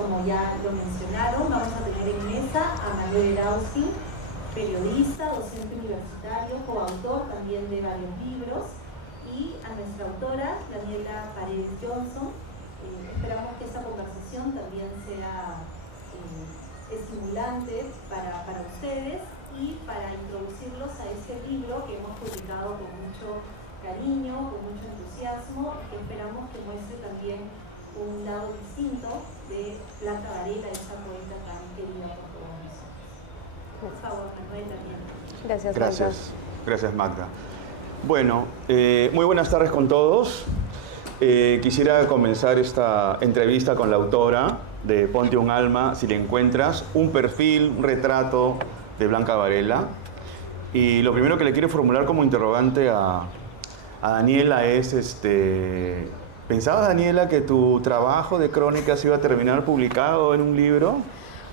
como ya lo mencionaron, vamos a tener en mesa a Manuel Erauskin, periodista, docente universitario, coautor también de varios libros, y a nuestra autora, Daniela Paredes Johnson. Esperamos que esta conversación también sea estimulante para ustedes y para introducirlos a este libro que hemos publicado con mucho cariño, con mucho entusiasmo, que esperamos que muestre también un lado distinto de Blanca Varela, esa poeta tan querida por todos nosotros. Por favor, Manuel, también. Gracias, Gracias. Magda. Gracias, Magda. Bueno, muy buenas tardes con todos. Quisiera comenzar esta entrevista con la autora de Ponte un alma, si la encuentras, un perfil, un retrato de Blanca Varela. Y lo primero que le quiero formular como interrogante a Daniela es, ¿pensabas, Daniela, que tu trabajo de crónicas iba a terminar publicado en un libro?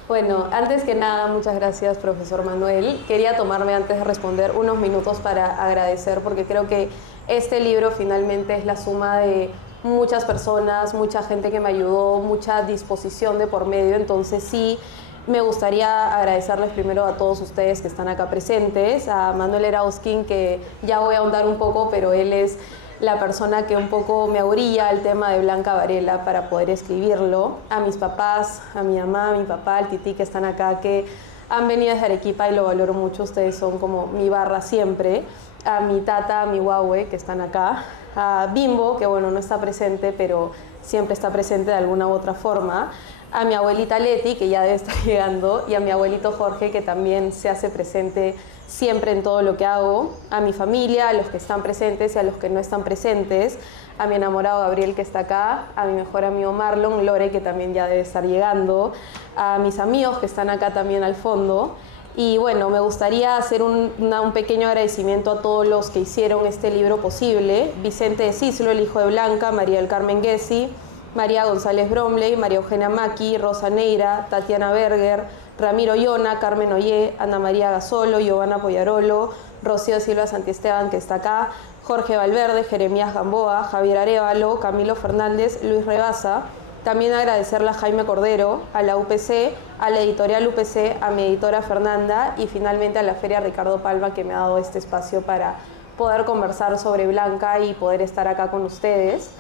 Bueno, antes que nada, muchas gracias, profesor Manuel. Quería tomarme, antes de responder, unos minutos para agradecer, porque creo que este libro finalmente es la suma de muchas personas, mucha gente que me ayudó, mucha disposición de por medio. Entonces sí, me gustaría agradecerles primero a todos ustedes que están acá presentes, a Manuel Erauskin, que ya voy a ahondar un poco, pero él es la persona que un poco me orilla al tema de Blanca Varela para poder escribirlo, a mis papás, a mi mamá, a mi papá, al tití que están acá, que han venido desde Arequipa y lo valoro mucho, ustedes son como mi barra siempre, a mi tata, a mi guahue que están acá, a Bimbo, que bueno, no está presente, pero siempre está presente de alguna u otra forma, a mi abuelita Leti, que ya debe estar llegando, y a mi abuelito Jorge, que también se hace presente siempre en todo lo que hago, a mi familia, a los que están presentes y a los que no están presentes, a mi enamorado Gabriel, que está acá, a mi mejor amigo Marlon, Lore, que también ya debe estar llegando, a mis amigos que están acá también al fondo. Y bueno, me gustaría hacer un pequeño agradecimiento a todos los que hicieron este libro posible: Vicente de Cislo, el hijo de Blanca, María del Carmen Gessi, María González Bromley, María Eugenia Maki, Rosa Neira, Tatiana Berger, Ramiro Yona, Carmen Ollé, Ana María Gasolo, Giovanna Poyarolo, Rocío Silva Santiesteban, que está acá, Jorge Valverde, Jeremías Gamboa, Javier Arévalo, Camilo Fernández, Luis Rebaza. También agradecerle a Jaime Cordero, a la UPC, a la editorial UPC, a mi editora Fernanda y finalmente a la Feria Ricardo Palma, que me ha dado este espacio para poder conversar sobre Blanca y poder estar acá con ustedes.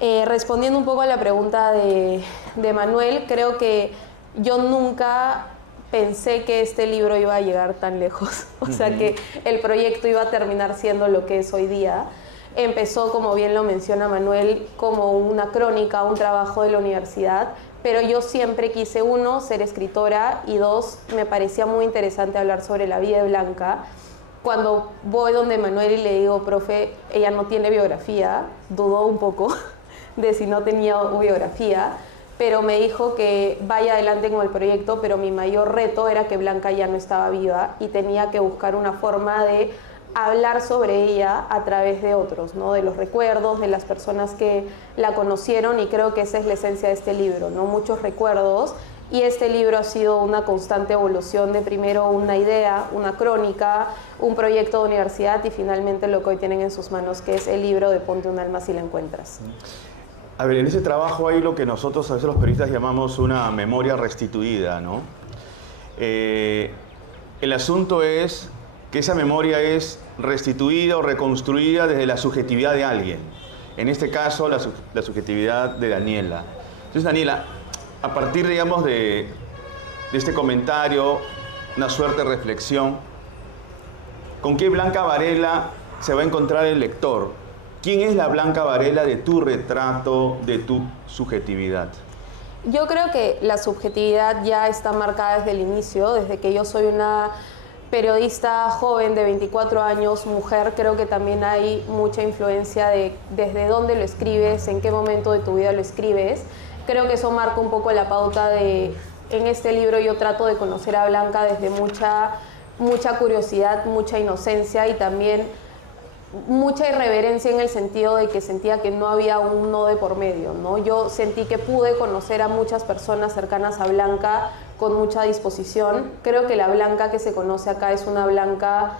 Respondiendo un poco a la pregunta de Manuel, creo que yo nunca pensé que este libro iba a llegar tan lejos, o sea que el proyecto iba a terminar siendo lo que es hoy día. Empezó, como bien lo menciona Manuel, como una crónica, un trabajo de la universidad, pero yo siempre quise, uno, ser escritora, y dos, me parecía muy interesante hablar sobre la vida de Blanca. Cuando voy donde Manuel y le digo, profe, ella no tiene biografía, dudó un poco de si no tenía biografía, pero me dijo que vaya adelante con el proyecto, pero mi mayor reto era que Blanca ya no estaba viva y tenía que buscar una forma de hablar sobre ella a través de otros, ¿no? De los recuerdos, de las personas que la conocieron, y creo que esa es la esencia de este libro, ¿no? Muchos recuerdos, y este libro ha sido una constante evolución de primero una idea, una crónica, un proyecto de universidad y finalmente lo que hoy tienen en sus manos, que es el libro de Ponte un alma si la encuentras. A ver, en ese trabajo hay lo que nosotros a veces los periodistas llamamos una memoria restituida, ¿no? El asunto es que esa memoria es restituida o reconstruida desde la subjetividad de alguien. En este caso, la subjetividad de Daniela. Entonces, Daniela, a partir, digamos, de este comentario, una suerte de reflexión, ¿con qué Blanca Varela se va a encontrar el lector? ¿Quién es la Blanca Varela de tu retrato, de tu subjetividad? Yo creo que la subjetividad ya está marcada desde el inicio, desde que yo soy una periodista joven de 24 años, mujer. Creo que también hay mucha influencia de desde dónde lo escribes, en qué momento de tu vida lo escribes. Creo que eso marca un poco la pauta de, en este libro yo trato de conocer a Blanca desde mucha curiosidad, mucha inocencia y también mucha irreverencia, en el sentido de que sentía que no había un no de por medio, ¿no? Yo sentí que pude conocer a muchas personas cercanas a Blanca con mucha disposición. Creo que la Blanca que se conoce acá es una Blanca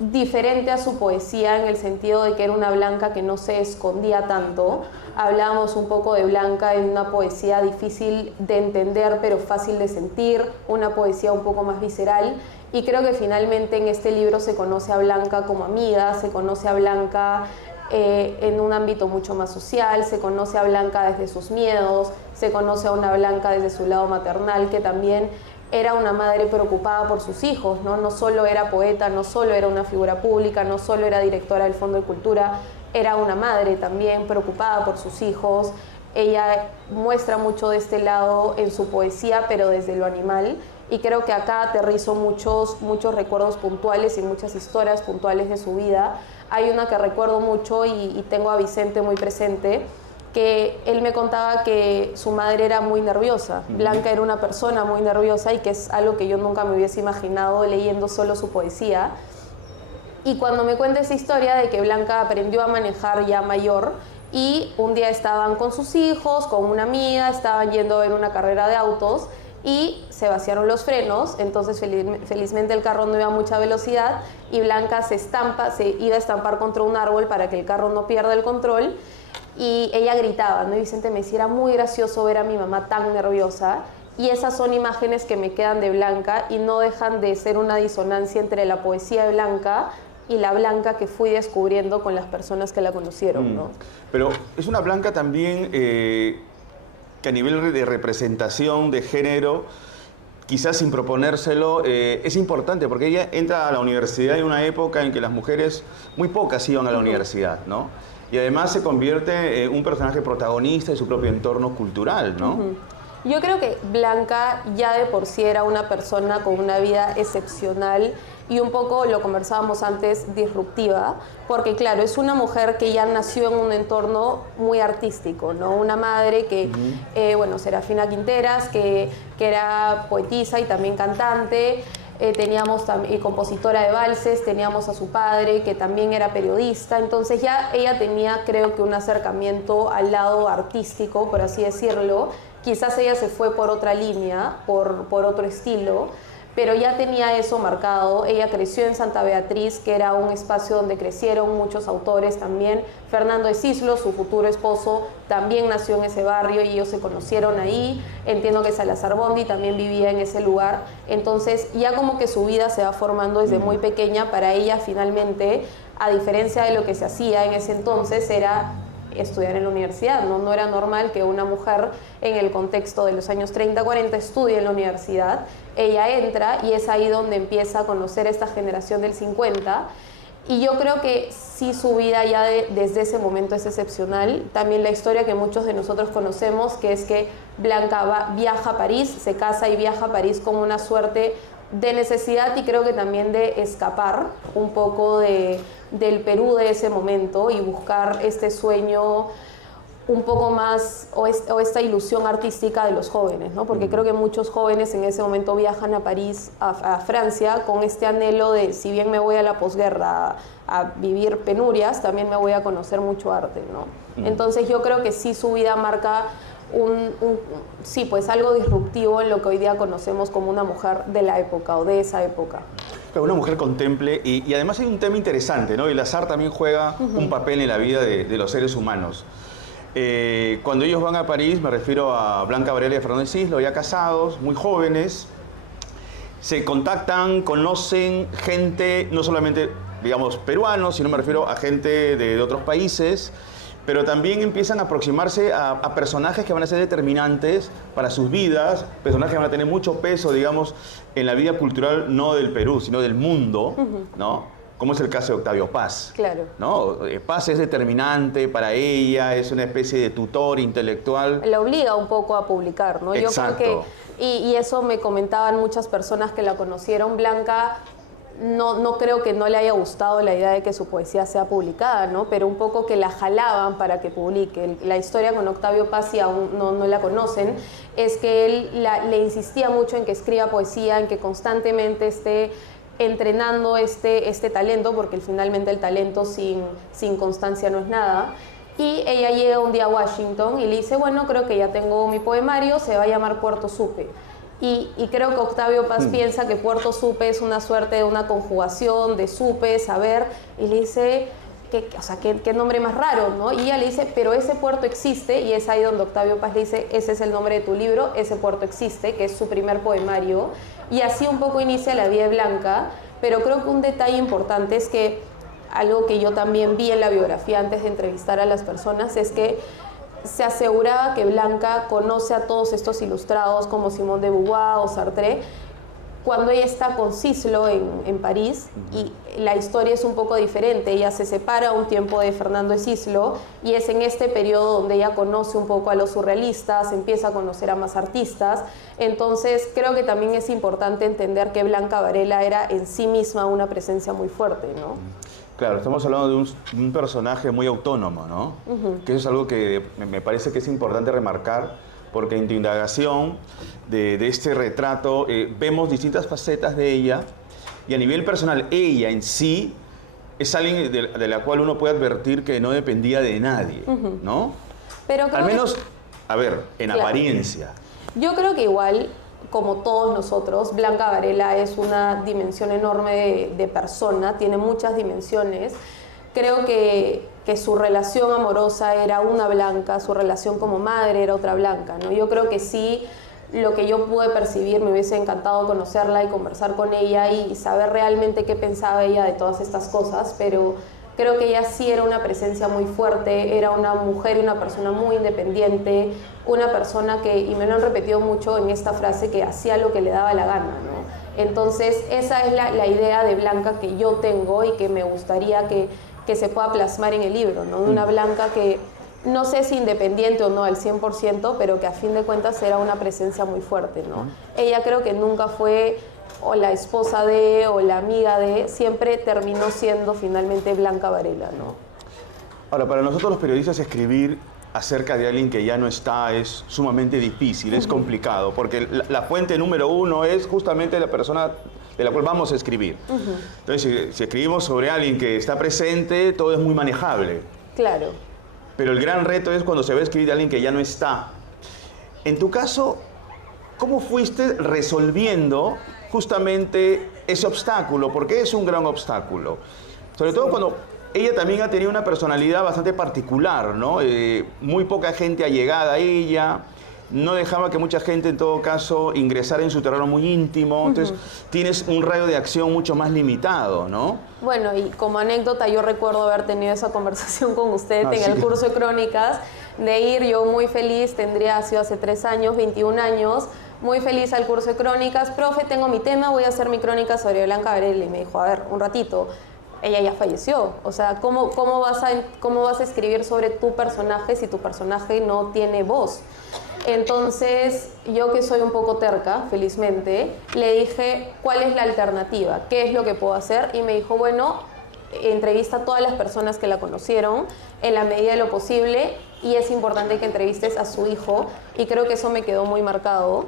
diferente a su poesía en el sentido de que era una Blanca que no se escondía tanto. Hablábamos un poco de Blanca en una poesía difícil de entender pero fácil de sentir, una poesía un poco más visceral, y creo que finalmente en este libro se conoce a Blanca como amiga, se conoce a Blanca en un ámbito mucho más social, se conoce a Blanca desde sus miedos, se conoce a una Blanca desde su lado maternal, que también era una madre preocupada por sus hijos, ¿no? No solo era poeta, no solo era una figura pública, no solo era directora del Fondo de Cultura, era una madre también preocupada por sus hijos. Ella muestra mucho de este lado en su poesía, pero desde lo animal, y creo que acá aterrizo muchos recuerdos puntuales y muchas historias puntuales de su vida. Hay una que recuerdo mucho y tengo a Vicente muy presente, que él me contaba que su madre era muy nerviosa. Blanca era una persona muy nerviosa, y que es algo que yo nunca me hubiese imaginado leyendo solo su poesía. Y cuando me cuenta esa historia de que Blanca aprendió a manejar ya mayor, y un día estaban con sus hijos, con una amiga, estaban yendo a ver una carrera de autos y se vaciaron los frenos, entonces felizmente el carro no iba a mucha velocidad y Blanca se iba a estampar contra un árbol para que el carro no pierda el control, y ella gritaba, ¿no? Y Vicente me decía, era muy gracioso ver a mi mamá tan nerviosa, y esas son imágenes que me quedan de Blanca y no dejan de ser una disonancia entre la poesía de Blanca y la Blanca que fui descubriendo con las personas que la conocieron, ¿no? Pero es una Blanca también que a nivel de representación de género, quizás sin proponérselo, es importante, porque ella entra a la universidad en una época en que las mujeres, muy pocas iban a la universidad, ¿no? Y además se convierte en un personaje protagonista de su propio entorno cultural, ¿no? Yo creo que Blanca ya de por sí era una persona con una vida excepcional y un poco, lo conversábamos antes, disruptiva, porque claro, es una mujer que ya nació en un entorno muy artístico, ¿no? Una madre que, bueno, Serafina Quinteras, que era poetisa y también cantante, teníamos compositora de valses, teníamos a su padre que también era periodista, entonces ya ella tenía, creo que, un acercamiento al lado artístico, por así decirlo. Quizás ella se fue por otra línea, por otro estilo, pero ya tenía eso marcado. Ella creció en Santa Beatriz, que era un espacio donde crecieron muchos autores también. Fernando de Cislo, su futuro esposo, también nació en ese barrio y ellos se conocieron ahí. Entiendo que Salazar Bondi también vivía en ese lugar. Entonces ya como que su vida se va formando desde muy pequeña. Para ella finalmente, a diferencia de lo que se hacía en ese entonces, era estudiar en la universidad, ¿no? No era normal que una mujer en el contexto de los años 30, 40 estudie en la universidad. Ella entra y es ahí donde empieza a conocer esta generación del 50, y yo creo que sí, su vida ya desde ese momento es excepcional. También la historia que muchos de nosotros conocemos, que es que Blanca viaja a París, se casa y viaja a París como una suerte de necesidad y creo que también de escapar un poco del Perú de ese momento y buscar este sueño un poco más, o esta ilusión artística de los jóvenes, ¿no? Porque creo que muchos jóvenes en ese momento viajan a París, a Francia, con este anhelo de, si bien me voy a la posguerra a vivir penurias, también me voy a conocer mucho arte, ¿no? Entonces yo creo que sí, su vida marca sí, pues algo disruptivo en lo que hoy día conocemos como una mujer de la época o de esa época. Una mujer contemple, y además hay un tema interesante, ¿no? El azar también juega un papel en la vida de los seres humanos. Cuando ellos van a París, me refiero a Blanca Varela y Fernando de Cislo, ya casados, muy jóvenes, se contactan, conocen gente, no solamente, digamos, peruanos, sino me refiero a gente de otros países, pero también empiezan a aproximarse a personajes que van a ser determinantes para sus vidas, personajes que van a tener mucho peso, digamos, en la vida cultural no del Perú, sino del mundo, ¿no? Como es el caso de Octavio Paz. Claro. ¿No? Paz es determinante para ella, es una especie de tutor intelectual. La obliga un poco a publicar, ¿no? Exacto. Yo creo que, y eso me comentaban muchas personas que la conocieron. Blanca, no creo que no le haya gustado la idea de que su poesía sea publicada, ¿no? Pero un poco que la jalaban para que publique. La historia con Octavio Paz, si aún no la conocen, es que él le insistía mucho en que escriba poesía, en que constantemente esté entrenando este talento, porque finalmente el talento sin constancia no es nada. Y ella llega un día a Washington y le dice, bueno, creo que ya tengo mi poemario, se va a llamar Puerto Supe. Y creo que Octavio Paz piensa que Puerto Supe es una suerte de una conjugación de supe, saber, y le dice, ¿qué nombre más raro, ¿no? Y ella le dice, pero ese puerto existe, y es ahí donde Octavio Paz le dice, ese es el nombre de tu libro, ese puerto existe, que es su primer poemario, y así un poco inicia la vida de Blanca, pero creo que un detalle importante es que, algo que yo también vi en la biografía antes de entrevistar a las personas, es que se aseguraba que Blanca conoce a todos estos ilustrados como Simone de Beauvoir o Sartre cuando ella está con Cislo en París, y la historia es un poco diferente. Ella se separa un tiempo de Fernando de Cislo y es en este periodo donde ella conoce un poco a los surrealistas, empieza a conocer a más artistas. Entonces creo que también es importante entender que Blanca Varela era en sí misma una presencia muy fuerte, ¿no? Claro, estamos hablando de un personaje muy autónomo, ¿no? Que eso es algo que me parece que es importante remarcar, porque en tu indagación de este retrato vemos distintas facetas de ella, y a nivel personal, ella en sí es alguien de la cual uno puede advertir que no dependía de nadie, ¿no? Pero creo al menos, que, a ver, en claro, apariencia. Yo creo que igual, como todos nosotros, Blanca Varela es una dimensión enorme de persona, tiene muchas dimensiones. Creo que su relación amorosa era una Blanca, su relación como madre era otra Blanca, ¿no? Yo creo que sí, lo que yo pude percibir, me hubiese encantado conocerla y conversar con ella y saber realmente qué pensaba ella de todas estas cosas, pero creo que ella sí era una presencia muy fuerte, era una mujer y una persona muy independiente, una persona que, y me lo han repetido mucho en esta frase, que hacía lo que le daba la gana, ¿no? Entonces esa es la idea de Blanca que yo tengo y que me gustaría que se pueda plasmar en el libro, ¿no? Una Blanca que no sé si independiente o no al 100%, pero que a fin de cuentas era una presencia muy fuerte, ¿no? Ella creo que nunca fue o la esposa de o la amiga de, siempre terminó siendo finalmente Blanca Varela, ¿no? Ahora, para nosotros los periodistas escribir acerca de alguien que ya no está es sumamente difícil, es complicado, porque la fuente número uno es justamente la persona de la cual vamos a escribir. Entonces, si escribimos sobre alguien que está presente, todo es muy manejable. Claro. Pero el gran reto es cuando se va a escribir de alguien que ya no está. En tu caso, ¿cómo fuiste resolviendo justamente ese obstáculo? Porque es un gran obstáculo. Sobre todo cuando ella también ha tenido una personalidad bastante particular, ¿no? Muy poca gente allegada a ella. No dejaba que mucha gente, en todo caso, ingresara en su terreno muy íntimo. Entonces, tienes un radio de acción mucho más limitado, ¿no? Bueno, y como anécdota, yo recuerdo haber tenido esa conversación con usted en el curso de crónicas, de ir yo muy feliz, tendría sido hace 3 años, 21 años, muy feliz al curso de crónicas. Profe, tengo mi tema, voy a hacer mi crónica sobre Blanca Varela. Y me dijo, a ver, un ratito, ella ya falleció. O sea, ¿cómo vas a escribir sobre tu personaje si tu personaje no tiene voz? Entonces, yo que soy un poco terca, felizmente, le dije, ¿cuál es la alternativa? ¿Qué es lo que puedo hacer? Y me dijo, bueno, entrevista a todas las personas que la conocieron en la medida de lo posible, y es importante que entrevistes a su hijo, y creo que eso me quedó muy marcado.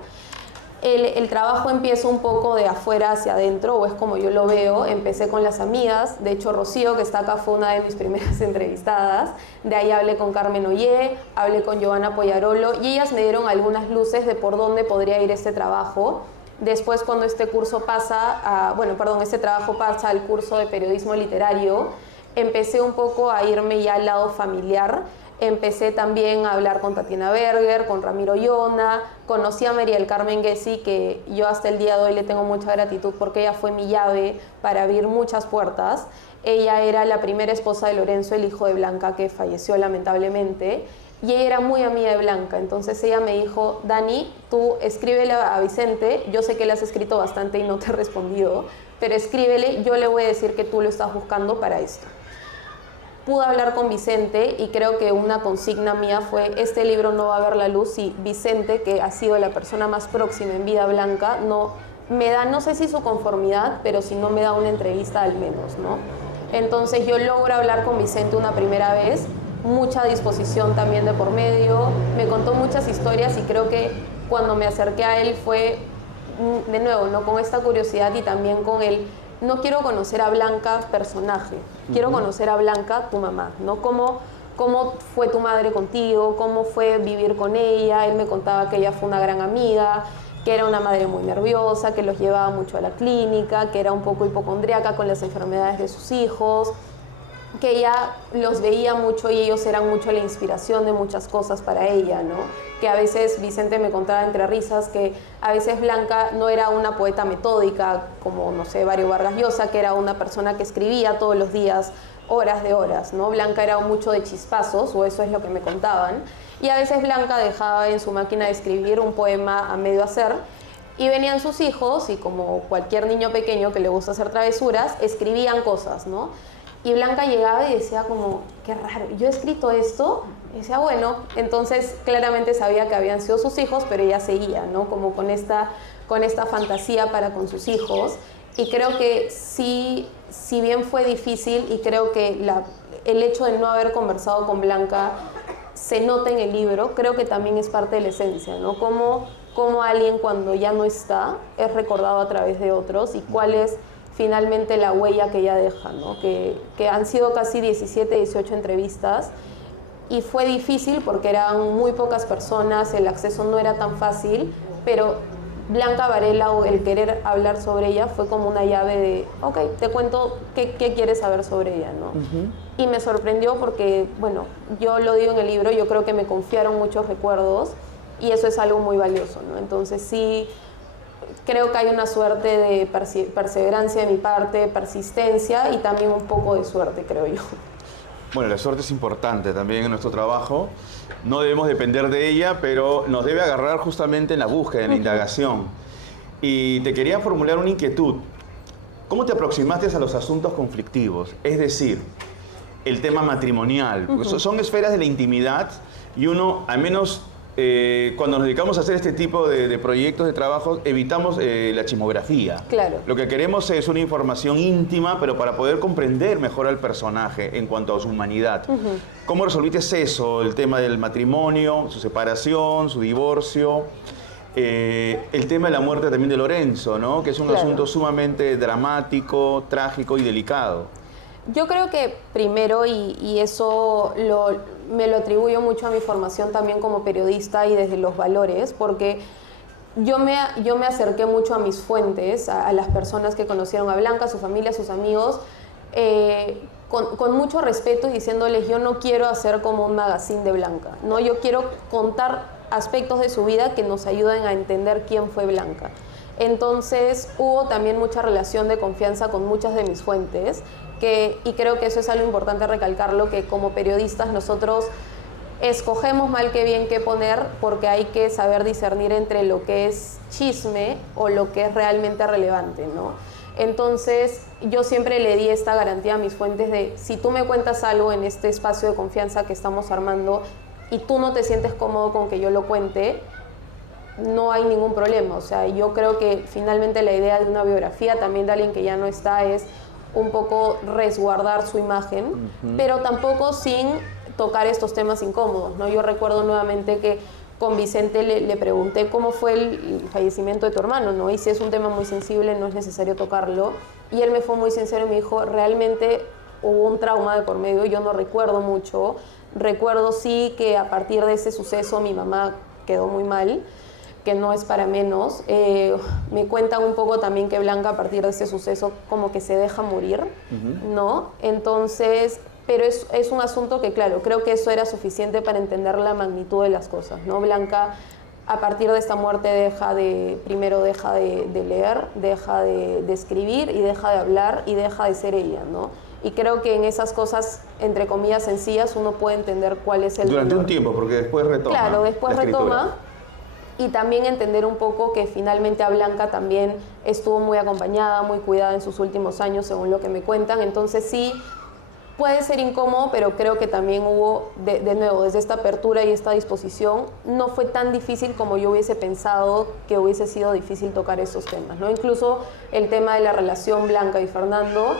El trabajo empieza un poco de afuera hacia adentro, o es como yo lo veo. Empecé con las amigas, de hecho Rocío, que está acá, fue una de mis primeras entrevistadas. De ahí hablé con Carmen Ollé, hablé con Giovanna Poyarolo, y ellas me dieron algunas luces de por dónde podría ir este trabajo. Después, cuando este trabajo pasa al curso de periodismo literario, empecé un poco a irme ya al lado familiar. Empecé también a hablar con Tatiana Berger, con Ramiro Llona, conocí a María del Carmen Gessi, que yo hasta el día de hoy le tengo mucha gratitud porque ella fue mi llave para abrir muchas puertas. Ella era la primera esposa de Lorenzo, el hijo de Blanca, que falleció lamentablemente, y ella era muy amiga de Blanca. Entonces ella me dijo, Dani, tú escríbele a Vicente, yo sé que le has escrito bastante y no te he respondido, pero escríbele, yo le voy a decir que tú lo estás buscando para esto. Pude hablar con Vicente y creo que una consigna mía fue, este libro no va a ver la luz si Vicente, que ha sido la persona más próxima en vida Blanca, no me da, no sé si su conformidad, pero si no me da una entrevista al menos, ¿no? Entonces yo logro hablar con Vicente una primera vez, mucha disposición también de por medio, me contó muchas historias, y creo que cuando me acerqué a él fue, de nuevo, ¿no?, con esta curiosidad y también con él. No quiero conocer a Blanca personaje, quiero conocer a Blanca, tu mamá, ¿no? ¿Cómo fue tu madre contigo? ¿Cómo fue vivir con ella? Él me contaba que ella fue una gran amiga, que era una madre muy nerviosa, que los llevaba mucho a la clínica, que era un poco hipocondríaca con las enfermedades de sus hijos, que ella los veía mucho y ellos eran mucho la inspiración de muchas cosas para ella, ¿no? Que a veces Vicente me contaba entre risas que a veces Blanca no era una poeta metódica como, no sé, Mario Vargas Llosa, que era una persona que escribía todos los días horas de horas, ¿no? Blanca era mucho de chispazos, o eso es lo que me contaban, y a veces Blanca dejaba en su máquina de escribir un poema a medio hacer, y venían sus hijos, y como cualquier niño pequeño que le gusta hacer travesuras, escribían cosas, ¿no? Y Blanca llegaba y decía como, qué raro, yo he escrito esto, y decía, bueno, entonces claramente sabía que habían sido sus hijos, pero ella seguía, ¿no? Como con esta fantasía para con sus hijos. Y creo que sí, si bien fue difícil, y creo que el hecho de no haber conversado con Blanca se nota en el libro, creo que también es parte de la esencia, ¿no? Cómo alguien cuando ya no está es recordado a través de otros y cuál es finalmente la huella que ella deja, ¿no? Que han sido casi 17, 18 entrevistas y fue difícil porque eran muy pocas personas, el acceso no era tan fácil, pero Blanca Varela, o el querer hablar sobre ella, fue como una llave de, ok, te cuento qué quieres saber sobre ella, ¿no? Y me sorprendió porque, bueno, yo lo digo en el libro, yo creo que me confiaron muchos recuerdos y eso es algo muy valioso, ¿no? Entonces sí, creo que hay una suerte de perseverancia de mi parte, persistencia y también un poco de suerte, creo yo. Bueno, la suerte es importante también en nuestro trabajo. No debemos depender de ella, pero nos debe agarrar justamente en la búsqueda, en la indagación. Y te quería formular una inquietud. ¿Cómo te aproximaste a los asuntos conflictivos? Es decir, el tema matrimonial. Porque son esferas de la intimidad y uno, al menos cuando nos dedicamos a hacer este tipo de proyectos, de trabajos, evitamos la chismografía. Claro. Lo que queremos es una información íntima, pero para poder comprender mejor al personaje en cuanto a su humanidad. ¿Cómo resolviste eso? El tema del matrimonio, su separación, su divorcio, el tema de la muerte también de Lorenzo, ¿no? Que es un asunto sumamente dramático, trágico y delicado. Yo creo que primero, y eso me lo atribuyo mucho a mi formación también como periodista y desde los valores, porque yo me acerqué mucho a mis fuentes, a las personas que conocieron a Blanca, a su familia, a sus amigos, con mucho respeto y diciéndoles, yo no quiero hacer como un magazine de Blanca, ¿no? Yo quiero contar aspectos de su vida que nos ayuden a entender quién fue Blanca. Entonces hubo también mucha relación de confianza con muchas de mis fuentes, y creo que eso es algo importante recalcarlo, que como periodistas nosotros escogemos mal que bien qué poner porque hay que saber discernir entre lo que es chisme o lo que es realmente relevante, ¿no? Entonces yo siempre le di esta garantía a mis fuentes de si tú me cuentas algo en este espacio de confianza que estamos armando y tú no te sientes cómodo con que yo lo cuente, no hay ningún problema. O sea, yo creo que finalmente la idea de una biografía también de alguien que ya no está es un poco resguardar su imagen, pero tampoco sin tocar estos temas incómodos, ¿no? Yo recuerdo nuevamente que con Vicente le pregunté cómo fue el fallecimiento de tu hermano, ¿no? Y si es un tema muy sensible, no es necesario tocarlo. Y él me fue muy sincero y me dijo, realmente hubo un trauma de por medio, yo no recuerdo mucho. Recuerdo sí que a partir de ese suceso mi mamá quedó muy mal, que no es para menos. Me cuentan un poco también que Blanca a partir de ese suceso como que se deja morir, ¿no? Entonces, pero es un asunto que, claro, creo que eso era suficiente para entender la magnitud de las cosas, ¿no? Blanca a partir de esta muerte primero deja de leer, deja de escribir y deja de hablar y deja de ser ella, ¿no? Y creo que en esas cosas, entre comillas, sencillas, uno puede entender cuál es el Durante dolor. un tiempo, porque después retoma. Claro, después retoma. Y también entender un poco que finalmente a Blanca también estuvo muy acompañada, muy cuidada en sus últimos años, según lo que me cuentan. Entonces sí, puede ser incómodo, pero creo que también hubo, de nuevo, desde esta apertura y esta disposición, no fue tan difícil como yo hubiese pensado que hubiese sido difícil tocar esos temas, ¿no? Incluso el tema de la relación Blanca y Fernando,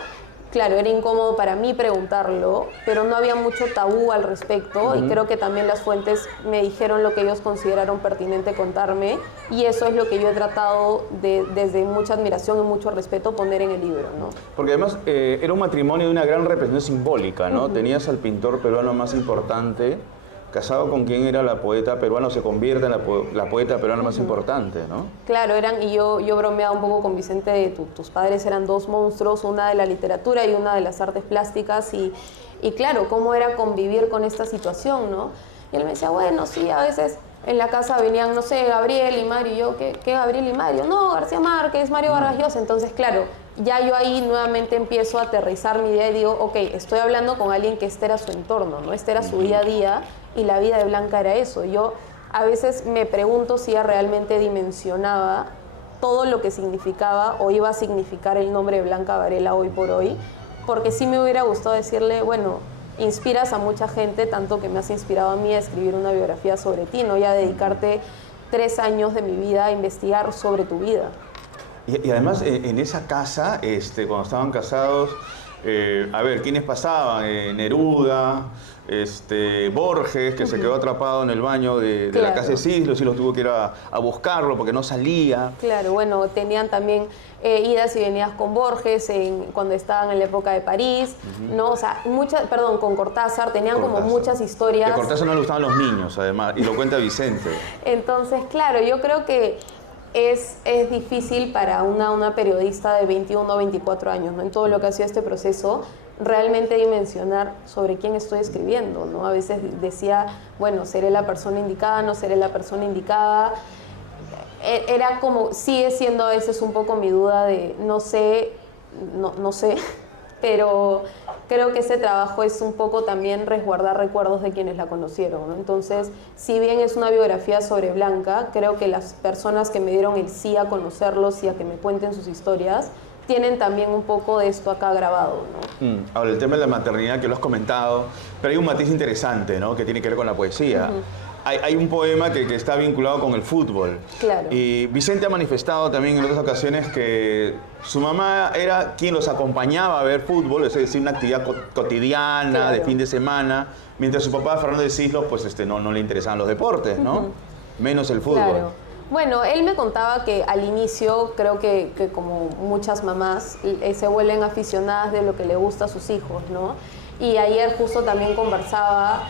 claro, era incómodo para mí preguntarlo, pero no había mucho tabú al respecto y creo que también las fuentes me dijeron lo que ellos consideraron pertinente contarme y eso es lo que yo he tratado desde mucha admiración y mucho respeto poner en el libro, ¿no? Porque además era un matrimonio de una gran representación simbólica, ¿no? Tenías al pintor peruano más importante casado con quien era la poeta peruana, se convierte en la poeta peruana más importante, ¿no? Claro, y yo bromeaba un poco con Vicente de tus padres eran dos monstruos, una de la literatura y una de las artes plásticas, y claro, cómo era convivir con esta situación, ¿no? Y él me decía, bueno, sí, a veces en la casa venían, no sé, Gabriel y Mario, y yo, ¿qué Gabriel y Mario? No, García Márquez, Mario Vargas Llosa. Entonces, claro, ya yo ahí nuevamente empiezo a aterrizar mi idea y digo, ok, estoy hablando con alguien que este era su entorno, ¿no? Este era su día a día, y la vida de Blanca era eso. Yo a veces me pregunto si ella realmente dimensionaba todo lo que significaba o iba a significar el nombre de Blanca Varela hoy por hoy, porque sí me hubiera gustado decirle, bueno, inspiras a mucha gente, tanto que me has inspirado a mí a escribir una biografía sobre ti, ¿no? Y a dedicarte 3 años de mi vida a investigar sobre tu vida. Y además, en esa casa, cuando estaban casados, a ver, ¿quiénes pasaban? Neruda, Borges, que se quedó atrapado en el baño de Claro. la casa de Cislo tuvo que ir a buscarlo porque no salía. Claro, bueno, tenían también idas y venidas con Borges cuando estaban en la época de París, ¿no? O sea, con Cortázar, tenían como muchas historias. Que a Cortázar no le gustaban los niños, además, y lo cuenta Vicente. Entonces, claro, yo creo que es difícil para una periodista de 21 o 24 años, ¿no? En todo lo que ha sido este proceso, realmente dimensionar sobre quién estoy escribiendo, ¿no? A veces decía, bueno, ¿seré la persona indicada? ¿No seré la persona indicada? Era como, sigue siendo a veces un poco mi duda de no sé, pero creo que ese trabajo es un poco también resguardar recuerdos de quienes la conocieron, ¿no? Entonces, si bien es una biografía sobre Blanca, creo que las personas que me dieron el sí a conocerlos y a que me cuenten sus historias, tienen también un poco de esto acá grabado, ¿no? Ahora, el tema de la maternidad que lo has comentado, pero hay un matiz interesante, ¿no? Que tiene que ver con la poesía. Hay un poema que está vinculado con el fútbol. Claro. Y Vicente ha manifestado también en otras ocasiones que su mamá era quien los acompañaba a ver fútbol, es decir, una actividad cotidiana, Claro. de fin de semana, mientras su papá, Fernando de Cislos, pues no le interesaban los deportes, ¿no? Menos el fútbol. Claro. Bueno, él me contaba que al inicio, creo que como muchas mamás, se vuelven aficionadas de lo que le gusta a sus hijos, ¿no? Y ayer justo también conversaba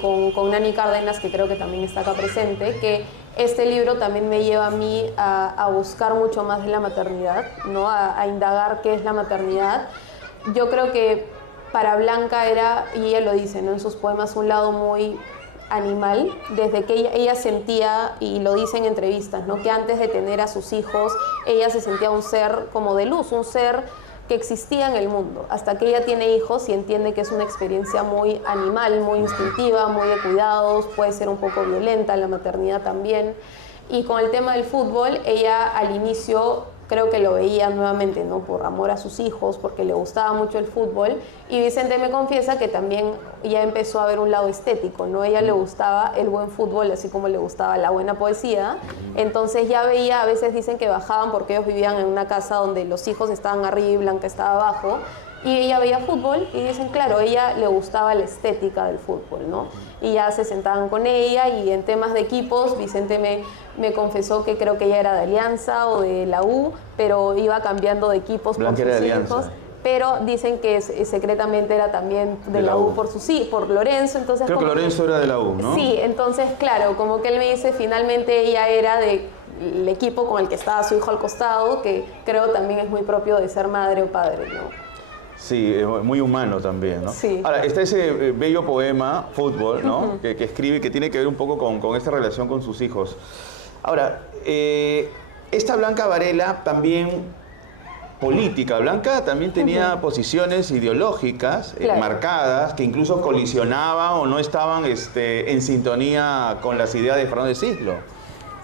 con Nani Cárdenas, que creo que también está acá presente, que este libro también me lleva a mí a buscar mucho más de la maternidad, ¿no? A indagar qué es la maternidad. Yo creo que para Blanca era, y ella lo dice, ¿no? En sus poemas, un lado muy animal, desde que ella sentía, y lo dice en entrevistas, ¿no? Que antes de tener a sus hijos, ella se sentía un ser como de luz, un ser que existía en el mundo, hasta que ella tiene hijos y entiende que es una experiencia muy animal, muy instintiva, muy de cuidados, puede ser un poco violenta, la maternidad también. Y con el tema del fútbol, ella al inicio creo que lo veía nuevamente, ¿no? Por amor a sus hijos, porque le gustaba mucho el fútbol. Y Vicente me confiesa que también ya empezó a ver un lado estético, ¿no? A ella le gustaba el buen fútbol, así como le gustaba la buena poesía. Entonces ya veía, a veces dicen que bajaban porque ellos vivían en una casa donde los hijos estaban arriba y Blanca estaba abajo. Y ella veía fútbol y dicen, claro, a ella le gustaba la estética del fútbol, ¿no? Y ya se sentaban con ella, y en temas de equipos, Vicente me confesó que creo que ella era de Alianza o de la U, pero iba cambiando de equipos Blanca por era sus de hijos. Alianza. Pero dicen que secretamente era también de la U por Lorenzo. Entonces, Creo que Lorenzo era de la U, ¿no? Sí, entonces, claro, como que él me dice, finalmente ella era del equipo con el que estaba su hijo al costado, que creo también es muy propio de ser madre o padre, ¿no? Sí, muy humano también, ¿no? Sí. Ahora, está ese bello poema, Fútbol, ¿no? Que escribe, que tiene que ver un poco con esta relación con sus hijos. Ahora, esta Blanca Varela también política. Blanca también tenía posiciones ideológicas Claro. marcadas, que incluso colisionaban o no estaban en sintonía con las ideas de Fernando de Cislo.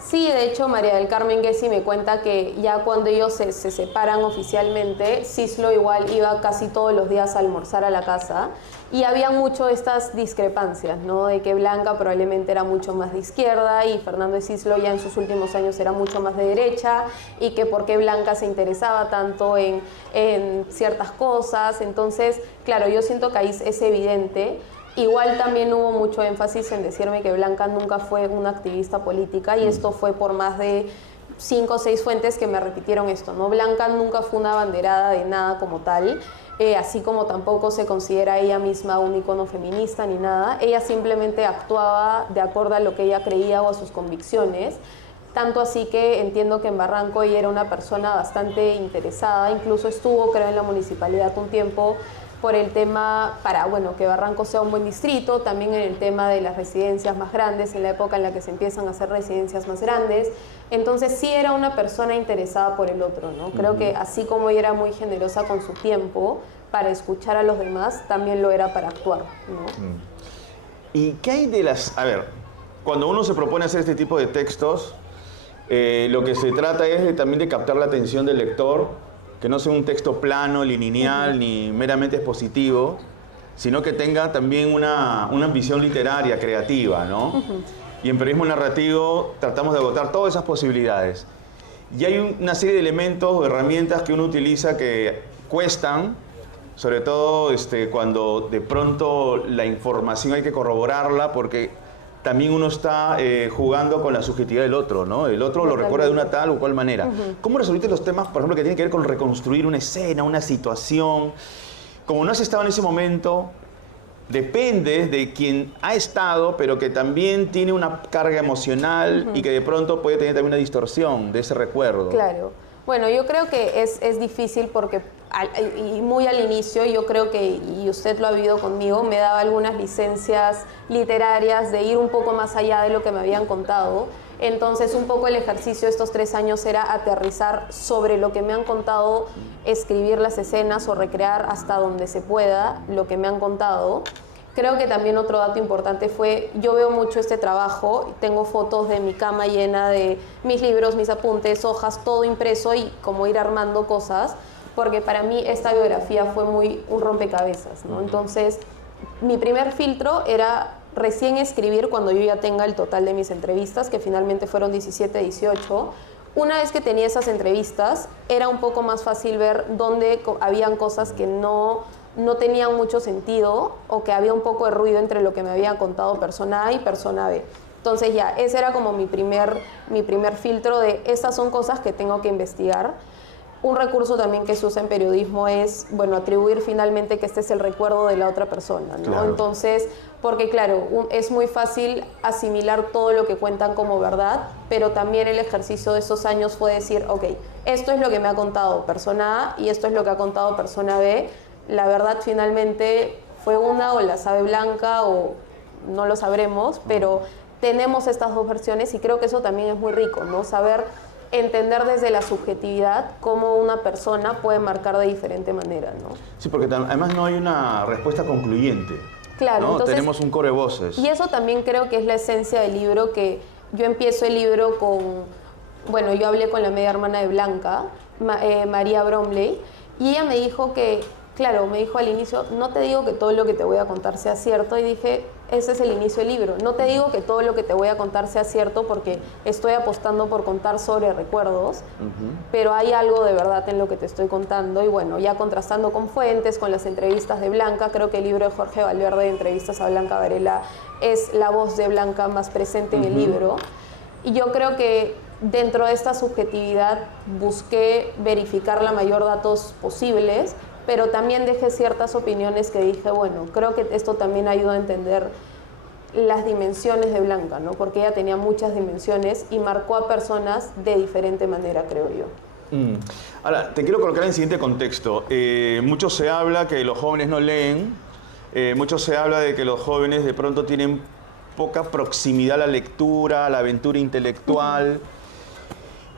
Sí, de hecho, María del Carmen Gessi me cuenta que ya cuando ellos se separan oficialmente, Cislo igual iba casi todos los días a almorzar a la casa, y había mucho estas discrepancias, ¿no? De que Blanca probablemente era mucho más de izquierda y Fernando de Cislo ya en sus últimos años era mucho más de derecha, y que por qué Blanca se interesaba tanto en ciertas cosas. Entonces, claro, yo siento que ahí es evidente. Igual también hubo mucho énfasis en decirme que Blanca nunca fue una activista política, y esto fue por más de 5 o 6 fuentes que me repitieron esto, ¿no? Blanca nunca fue una abanderada de nada como tal. así como tampoco se considera ella misma un icono feminista ni nada. Ella simplemente actuaba de acuerdo a lo que ella creía o a sus convicciones. Tanto así que entiendo que en Barranco ella era una persona bastante interesada, incluso estuvo, creo, en la municipalidad un tiempo por el tema, para bueno, que Barranco sea un buen distrito, también en el tema de las residencias más grandes, en la época en la que se empiezan a hacer residencias más grandes. Entonces sí era una persona interesada por el otro, ¿no? Creo que así como ella era muy generosa con su tiempo para escuchar a los demás, también lo era para actuar, ¿no? ¿Y qué hay de las...? A ver, cuando uno se propone hacer este tipo de textos, lo que se trata es también de captar la atención del lector, que no sea un texto plano, lineal, ni meramente expositivo, sino que tenga también una visión literaria, creativa, ¿no? Y en periodismo narrativo tratamos de agotar todas esas posibilidades. Y hay una serie de elementos o herramientas que uno utiliza que cuestan, sobre todo cuando de pronto la información hay que corroborarla, porque también uno está jugando con la subjetividad del otro, ¿no? El otro lo recuerda de una tal o cual manera. ¿Cómo resolviste los temas, por ejemplo, que tienen que ver con reconstruir una escena, una situación? Como no has estado en ese momento, depende de quien ha estado, pero que también tiene una carga emocional y que de pronto puede tener también una distorsión de ese recuerdo. Claro. Bueno, yo creo que es difícil porque, y muy al inicio, yo creo que, y usted lo ha vivido conmigo, me daba algunas licencias literarias de ir un poco más allá de lo que me habían contado. Entonces, un poco el ejercicio de estos 3 años era aterrizar sobre lo que me han contado, escribir las escenas o recrear hasta donde se pueda lo que me han contado. Creo que también otro dato importante fue, yo veo mucho este trabajo, tengo fotos de mi cama llena de mis libros, mis apuntes, hojas, todo impreso y como ir armando cosas, porque para mí esta biografía fue muy un rompecabezas, ¿no? Entonces, mi primer filtro era recién escribir cuando yo ya tenga el total de mis entrevistas, que finalmente fueron 17, 18. Una vez que tenía esas entrevistas, era un poco más fácil ver dónde habían cosas que no tenían mucho sentido o que había un poco de ruido entre lo que me había contado persona A y persona B. Entonces ya, ese era como mi primer filtro de estas son cosas que tengo que investigar. Un recurso también que se usa en periodismo es, bueno, atribuir finalmente que este es el recuerdo de la otra persona, ¿no? Claro. Entonces, porque claro, es muy fácil asimilar todo lo que cuentan como verdad, pero también el ejercicio de esos años fue decir, ok, esto es lo que me ha contado persona A y esto es lo que ha contado persona B. La verdad finalmente fue una o la sabe Blanca o no lo sabremos, pero tenemos estas dos versiones y creo que eso también es muy rico, ¿no? Saber entender desde la subjetividad cómo una persona puede marcar de diferente manera, ¿no? Sí, porque además no hay una respuesta concluyente. Claro, ¿no? entonces, tenemos un coro de voces. Y eso también creo que es la esencia del libro, que yo empiezo el libro con, bueno, yo hablé con la media hermana de Blanca, María Bromley, y ella me dijo que, claro, me dijo al inicio, no te digo que todo lo que te voy a contar sea cierto, y dije, ese es el inicio del libro, no te digo que todo lo que te voy a contar sea cierto porque estoy apostando por contar sobre recuerdos, pero hay algo de verdad en lo que te estoy contando, y bueno, ya contrastando con fuentes, con las entrevistas de Blanca, creo que el libro de Jorge Valverde, Entrevistas a Blanca Varela, es la voz de Blanca más presente en el libro, y yo creo que dentro de esta subjetividad busqué verificar la mayor datos posibles, pero también dejé ciertas opiniones que dije, bueno, creo que esto también ayuda a entender las dimensiones de Blanca, ¿no? Porque ella tenía muchas dimensiones y marcó a personas de diferente manera, creo yo. Ahora, te quiero colocar en el siguiente contexto. Mucho se habla que los jóvenes no leen, mucho se habla de que los jóvenes de pronto tienen poca proximidad a la lectura, a la aventura intelectual,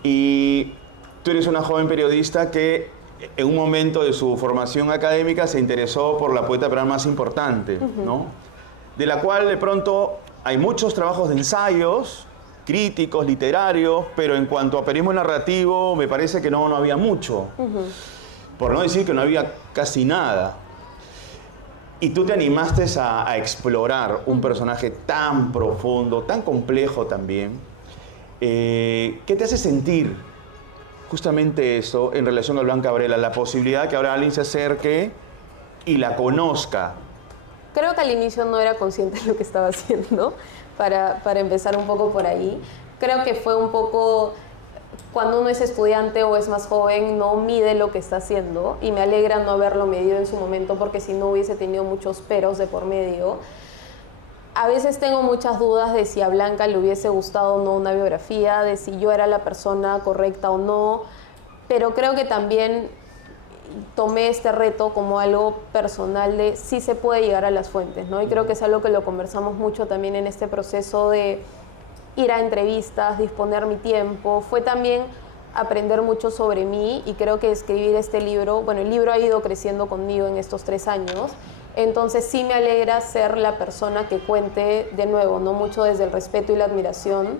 y tú eres una joven periodista que en un momento de su formación académica se interesó por la poeta peruana más importante, ¿no? De la cual de pronto hay muchos trabajos de ensayos, críticos, literarios, pero en cuanto a periodismo narrativo me parece que no había mucho, por no decir que no había casi nada. Y tú te animaste a explorar un personaje tan profundo, tan complejo también. ¿Qué te hace sentir justamente eso en relación a Blanca Varela? La posibilidad de que ahora alguien se acerque y la conozca. Creo que al inicio no era consciente de lo que estaba haciendo, para empezar un poco por ahí. Creo que fue un poco cuando uno es estudiante o es más joven no mide lo que está haciendo, y me alegra no haberlo medido en su momento, porque si no hubiese tenido muchos peros de por medio. A veces tengo muchas dudas de si a Blanca le hubiese gustado o no una biografía, de si yo era la persona correcta o no, pero creo que también tomé este reto como algo personal de sí se puede llegar a las fuentes, ¿no? Y creo que es algo que lo conversamos mucho también en este proceso de ir a entrevistas, disponer mi tiempo. Fue también aprender mucho sobre mí, y creo que escribir este libro, bueno, el libro ha ido creciendo conmigo en estos 3 años, entonces sí me alegra ser la persona que cuente de nuevo, no mucho desde el respeto y la admiración,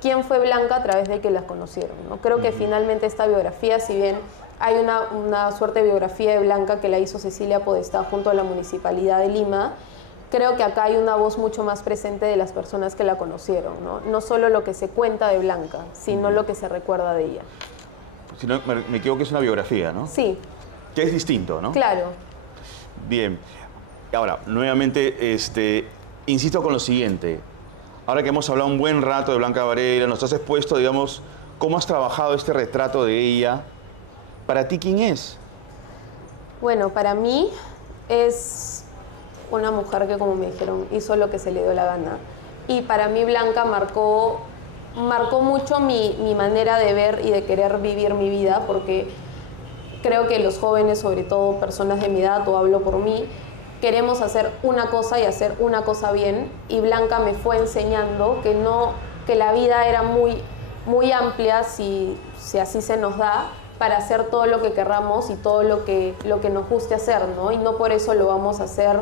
quién fue Blanca a través de que la conocieron, ¿no? Creo que finalmente esta biografía, si bien hay una suerte de biografía de Blanca que la hizo Cecilia Podestá junto a la Municipalidad de Lima, creo que acá hay una voz mucho más presente de las personas que la conocieron, ¿no? No solo lo que se cuenta de Blanca, sino lo que se recuerda de ella. Si no me equivoco, es una biografía, ¿no? Sí. Que es distinto, ¿no? Claro. Bien. Ahora, nuevamente, insisto con lo siguiente. Ahora que hemos hablado un buen rato de Blanca Varela, nos has expuesto, digamos, cómo has trabajado este retrato de ella. ¿Para ti quién es? Bueno, para mí es una mujer que, como me dijeron, hizo lo que se le dio la gana. Y para mí Blanca marcó mucho mi manera de ver y de querer vivir mi vida, porque creo que los jóvenes, sobre todo personas de mi edad, o hablo por mí, queremos hacer una cosa y hacer una cosa bien, y Blanca me fue enseñando que la vida era muy, muy amplia, si así se nos da, para hacer todo lo que querramos y todo lo que nos guste hacer, ¿no? Y no por eso lo vamos a hacer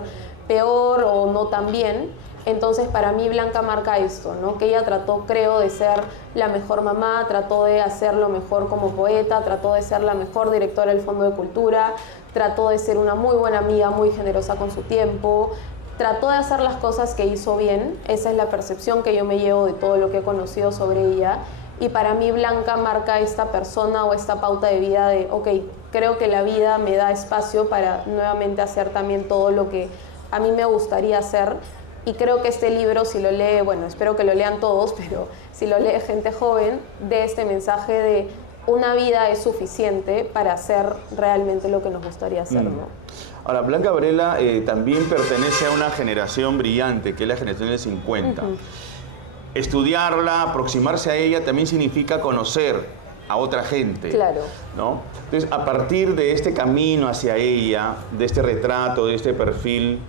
peor o no tan bien. Entonces, para mí Blanca marca esto, ¿no? Que ella trató, creo, de ser la mejor mamá, trató de hacerlo mejor como poeta, trató de ser la mejor directora del Fondo de Cultura, trató de ser una muy buena amiga, muy generosa con su tiempo, trató de hacer las cosas que hizo bien. Esa es la percepción que yo me llevo de todo lo que he conocido sobre ella. Y para mí Blanca marca esta persona o esta pauta de vida de, ok, creo que la vida me da espacio para nuevamente hacer también todo lo que a mí me gustaría hacer. Y creo que este libro, si lo lee, bueno, espero que lo lean todos, pero si lo lee gente joven, de este mensaje de una vida es suficiente para hacer realmente lo que nos gustaría hacer, ¿no? Ahora, Blanca Varela también pertenece a una generación brillante, que es la generación del 50. Estudiarla, aproximarse a ella, también significa conocer a otra gente. Claro. ¿No? Entonces, a partir de este camino hacia ella, de este retrato, de este perfil,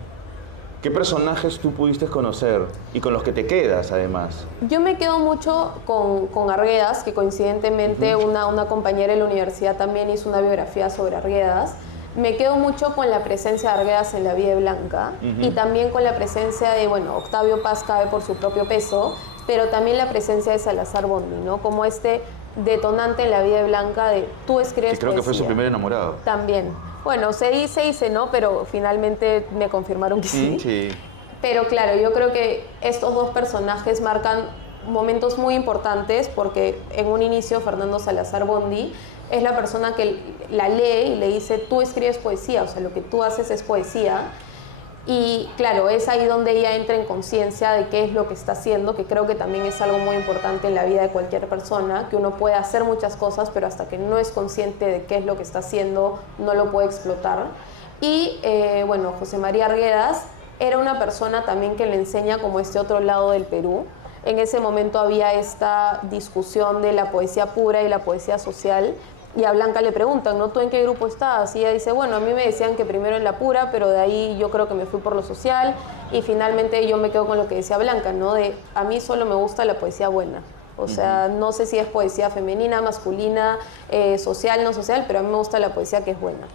¿qué personajes tú pudiste conocer y con los que te quedas, además? Yo me quedo mucho con Arguedas, que coincidentemente una compañera en la universidad también hizo una biografía sobre Arguedas. Me quedo mucho con la presencia de Arguedas en la vida de Blanca, y también con la presencia de, bueno, Octavio Paz cae por su propio peso, pero también la presencia de Salazar Bondi, ¿no? Como este detonante en la vida de Blanca de tú escribes creo poesía. Que fue su primer enamorado. También. Bueno, se dice no, pero finalmente me confirmaron que sí. Sí. Pero claro, yo creo que estos dos personajes marcan momentos muy importantes, porque en un inicio Fernando Salazar Bondi es la persona que la lee y le dice, tú escribes poesía, o sea, lo que tú haces es poesía. Y claro, es ahí donde ella entra en conciencia de qué es lo que está haciendo, que creo que también es algo muy importante en la vida de cualquier persona, que uno puede hacer muchas cosas, pero hasta que no es consciente de qué es lo que está haciendo, no lo puede explotar. Y bueno, José María Arguedas era una persona también que le enseña como este otro lado del Perú. En ese momento había esta discusión de la poesía pura y la poesía social, y a Blanca le preguntan, ¿no? ¿Tú en qué grupo estás? Y ella dice, bueno, a mí me decían que primero en la pura, pero de ahí yo creo que me fui por lo social, y finalmente yo me quedo con lo que decía Blanca, ¿no? De a mí solo me gusta la poesía buena. O sea, no sé si es poesía femenina, masculina, social, no social, pero a mí me gusta la poesía que es buena,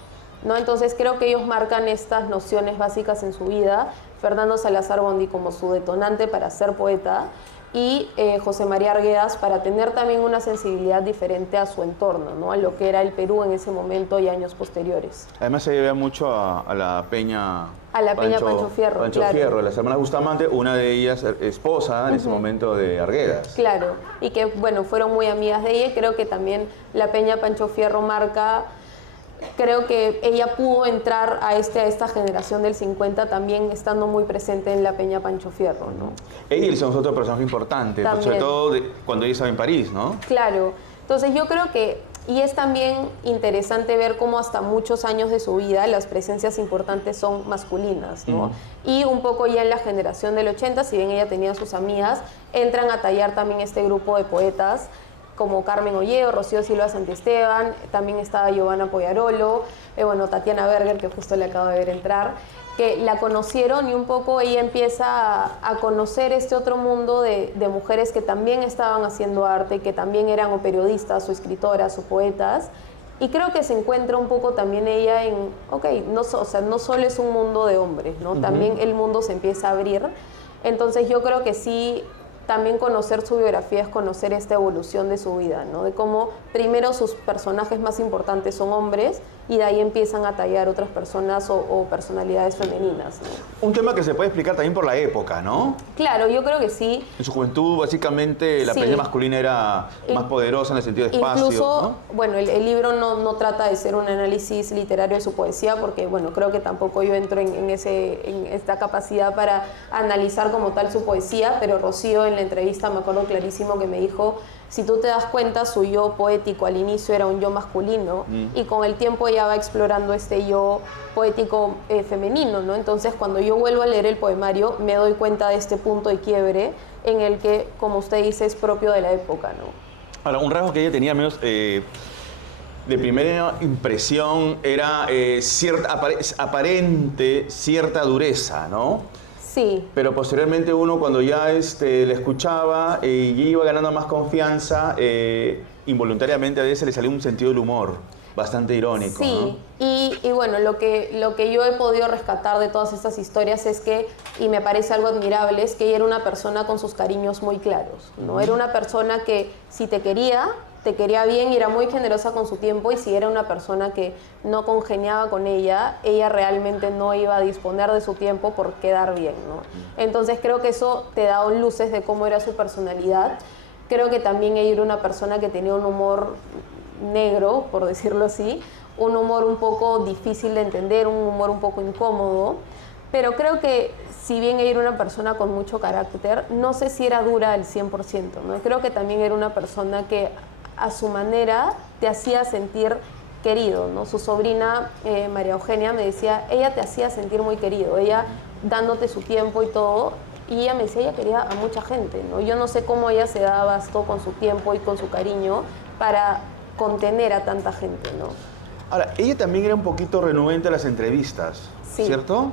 ¿no? Entonces creo que ellos marcan estas nociones básicas en su vida. Fernando Salazar Bondi como su detonante para ser poeta, y José María Arguedas para tener también una sensibilidad diferente a su entorno, ¿no? A lo que era el Perú en ese momento y años posteriores. Además se debe mucho a la Peña... A la Peña Pancho Fierro, Pancho claro. Fierro, las hermanas Bustamante, una de ellas esposa en ese momento de Arguedas. Claro, y que bueno, fueron muy amigas de ella, y creo que también la Peña Pancho Fierro marca... Creo que ella pudo entrar a esta generación del 50 también estando muy presente en la Peña Pancho Fierro, ¿no? Ella es otro personaje importante, sobre todo cuando ella estaba en París, ¿no? Claro. Entonces yo creo que, y es también interesante ver cómo hasta muchos años de su vida las presencias importantes son masculinas, ¿no? Y un poco ya en la generación del 80, si bien ella tenía sus amigas, entran a tallar también este grupo de poetas como Carmen Olleo, Rocío Silva Santisteban, también estaba Giovanna Poyarolo, bueno, Tatiana Berger, que justo le acabo de ver entrar, que la conocieron y un poco ella empieza a conocer este otro mundo de mujeres que también estaban haciendo arte, que también eran o periodistas o escritoras o poetas, y creo que se encuentra un poco también ella en, ok, no solo es un mundo de hombres, ¿no? También el mundo se empieza a abrir, entonces yo creo que sí, también conocer su biografía es conocer esta evolución de su vida, ¿no? De cómo primero sus personajes más importantes son hombres y de ahí empiezan a tallar otras personas o personalidades femeninas, ¿no? Un tema que se puede explicar también por la época, ¿no? Claro, yo creo que sí. En su juventud, básicamente, la presencia masculina era más poderosa en el sentido de espacio, incluso, ¿no? bueno, el libro no trata de ser un análisis literario de su poesía, porque, bueno, creo que tampoco yo entro en esta capacidad para analizar como tal su poesía, pero Rocío en la entrevista me acuerdo clarísimo que me dijo, si tú te das cuenta, su yo poético al inicio era un yo masculino y con el tiempo ella va explorando este yo poético femenino, ¿no? Entonces, cuando yo vuelvo a leer el poemario, me doy cuenta de este punto de quiebre en el que, como usted dice, es propio de la época, ¿no? Ahora, un rasgo que ella tenía menos de primera impresión era aparente cierta dureza, ¿no? Sí. Pero posteriormente uno cuando ya le escuchaba y iba ganando más confianza, involuntariamente a veces le salió un sentido del humor bastante irónico. Sí, ¿no? y bueno, lo que yo he podido rescatar de todas estas historias es que, y me parece algo admirable, es que ella era una persona con sus cariños muy claros, ¿no? Era una persona que si te quería bien y era muy generosa con su tiempo, y si era una persona que no congeniaba con ella realmente no iba a disponer de su tiempo por quedar bien, ¿no? Entonces creo que eso te da luces de cómo era su personalidad. Creo que también ella era una persona que tenía un humor negro, por decirlo así, un humor un poco difícil de entender, un humor un poco incómodo, pero creo que si bien ella era una persona con mucho carácter, no sé si era dura al 100%, ¿no? Creo que también era una persona que a su manera te hacía sentir querido, ¿no? Su sobrina María Eugenia me decía, ella te hacía sentir muy querido, ella dándote su tiempo y todo, y ella me decía, ella quería a mucha gente, ¿no? Yo no sé cómo ella se daba abasto con su tiempo y con su cariño para contener a tanta gente, ¿no? Ahora, ella también era un poquito renuente a las entrevistas, Sí. ¿cierto?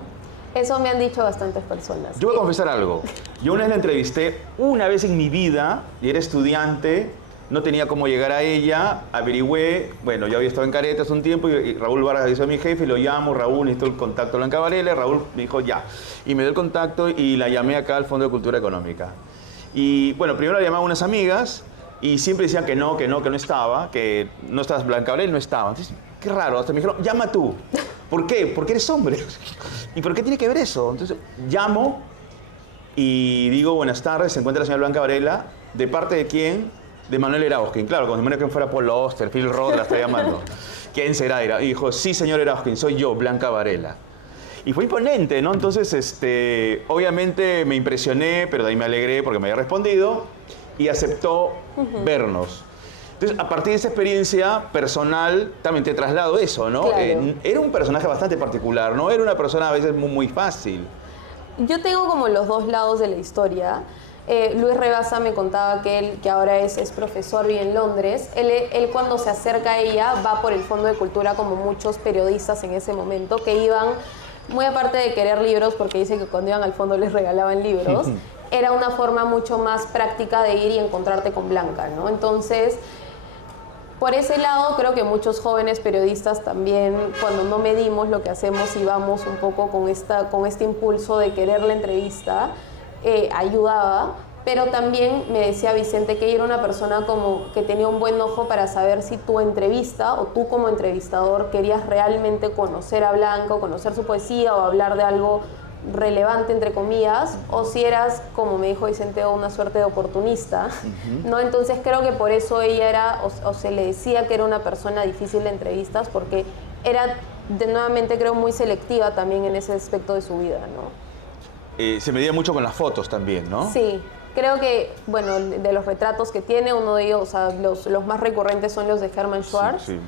Eso me han dicho bastantes personas. Yo voy a confesar algo. Yo una vez la entrevisté, una vez en mi vida, y era estudiante, no tenía cómo llegar a ella, averigüé, bueno, yo había estado en Caretas un tiempo y Raúl Vargas hizo a mi jefe y lo llamo, Raúl, necesito el contacto de Blanca Varela, Raúl me dijo ya. Y me dio el contacto y la llamé acá al Fondo de Cultura Económica. Y bueno, primero la llamaba unas amigas y siempre decían que no estaba, que no estabas Blanca Varela, no estaba. Entonces, qué raro, hasta me dijeron, llama tú. ¿Por qué? Porque eres hombre. ¿Y por qué tiene que ver eso? Entonces, llamo y digo, buenas tardes, se encuentra la señora Blanca Varela, ¿de parte de quién? De Manuel Erauskin. Claro, como si fuera Paul Oster, Phil Roth, la está llamando. ¿Quién será? Y dijo, sí, señor Erauskin, soy yo, Blanca Varela. Y fue imponente, ¿no? Entonces, obviamente me impresioné, pero de ahí me alegré porque me había respondido y aceptó vernos. Entonces, a partir de esa experiencia personal, también te traslado eso, ¿no? Claro. Era un personaje bastante particular, ¿no? Era una persona a veces muy fácil. Yo tengo como los dos lados de la historia. Luis Rebaza me contaba que él, que ahora es profesor, vive en Londres, él cuando se acerca a ella va por el Fondo de Cultura como muchos periodistas en ese momento que iban, muy aparte de querer libros, porque dice que cuando iban al fondo les regalaban libros, era una forma mucho más práctica de ir y encontrarte con Blanca, ¿no? Entonces, por ese lado, creo que muchos jóvenes periodistas también, cuando no medimos lo que hacemos y vamos un poco con este impulso de querer la entrevista, ayudaba, pero también me decía Vicente que ella era una persona como que tenía un buen ojo para saber si tu entrevista o tú como entrevistador querías realmente conocer a Blanca o conocer su poesía o hablar de algo relevante, entre comillas, o si eras, como me dijo Vicente, una suerte de oportunista, ¿no? Entonces creo que por eso ella era, o se le decía que era una persona difícil de entrevistas, porque era, nuevamente creo, muy selectiva también en ese aspecto de su vida, ¿no? Se medía mucho con las fotos también, ¿no? Sí. Creo que, bueno, de los retratos que tiene, uno de ellos, o sea, los más recurrentes son los de Hermann Schwarz, Sí,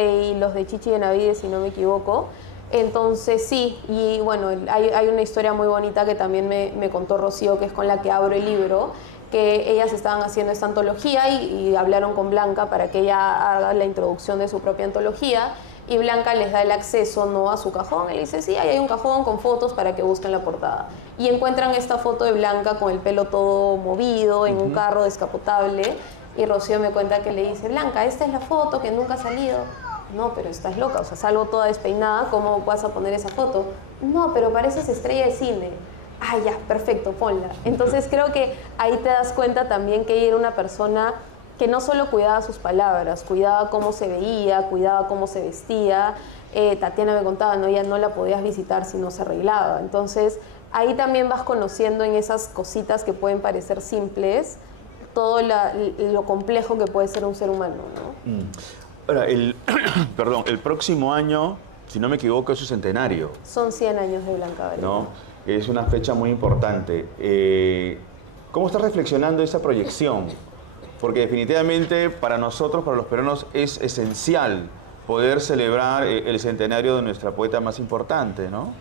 y los de Chichi Benavides, si no me equivoco. Entonces sí, y bueno, hay una historia muy bonita que también me contó Rocío, que es con la que abro el libro, que ellas estaban haciendo esta antología y hablaron con Blanca para que ella haga la introducción de su propia antología, y Blanca les da el acceso, ¿no?, a su cajón, y le dice, sí, ahí hay un cajón con fotos para que busquen la portada. Y encuentran esta foto de Blanca con el pelo todo movido, en un carro descapotable, y Rocío me cuenta que le dice, Blanca, esta es la foto que nunca ha salido. No, pero estás loca, o sea, salgo toda despeinada, ¿cómo vas a poner esa foto? No, pero pareces estrella de cine. Ah, ya, perfecto, ponla. Entonces creo que ahí te das cuenta también que ella era una persona que no solo cuidaba sus palabras, cuidaba cómo se veía, cuidaba cómo se vestía. Tatiana me contaba, ¿no?, ella no la podías visitar si no se arreglaba. Entonces ahí también vas conociendo en esas cositas que pueden parecer simples todo lo complejo que puede ser un ser humano, ¿no? Ahora, perdón, el próximo año, si no me equivoco, es su centenario. Son 100 años de Blanca Varela. ¿No? Es una fecha muy importante. ¿Cómo estás reflexionando esa proyección? Porque definitivamente para nosotros, para los peruanos, es esencial poder celebrar el centenario de nuestra poeta más importante, ¿no?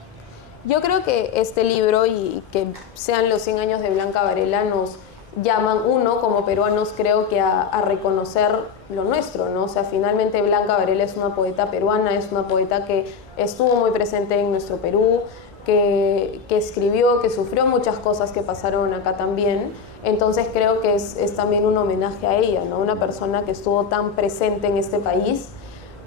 Yo creo que este libro y que sean los 100 años de Blanca Varela nos llaman, uno, como peruanos, creo que a reconocer lo nuestro, ¿no? O sea, finalmente Blanca Varela es una poeta peruana, es una poeta que estuvo muy presente en nuestro Perú, que escribió, que sufrió muchas cosas que pasaron acá también. Entonces creo que es también un homenaje a ella, ¿no? Una persona que estuvo tan presente en este país.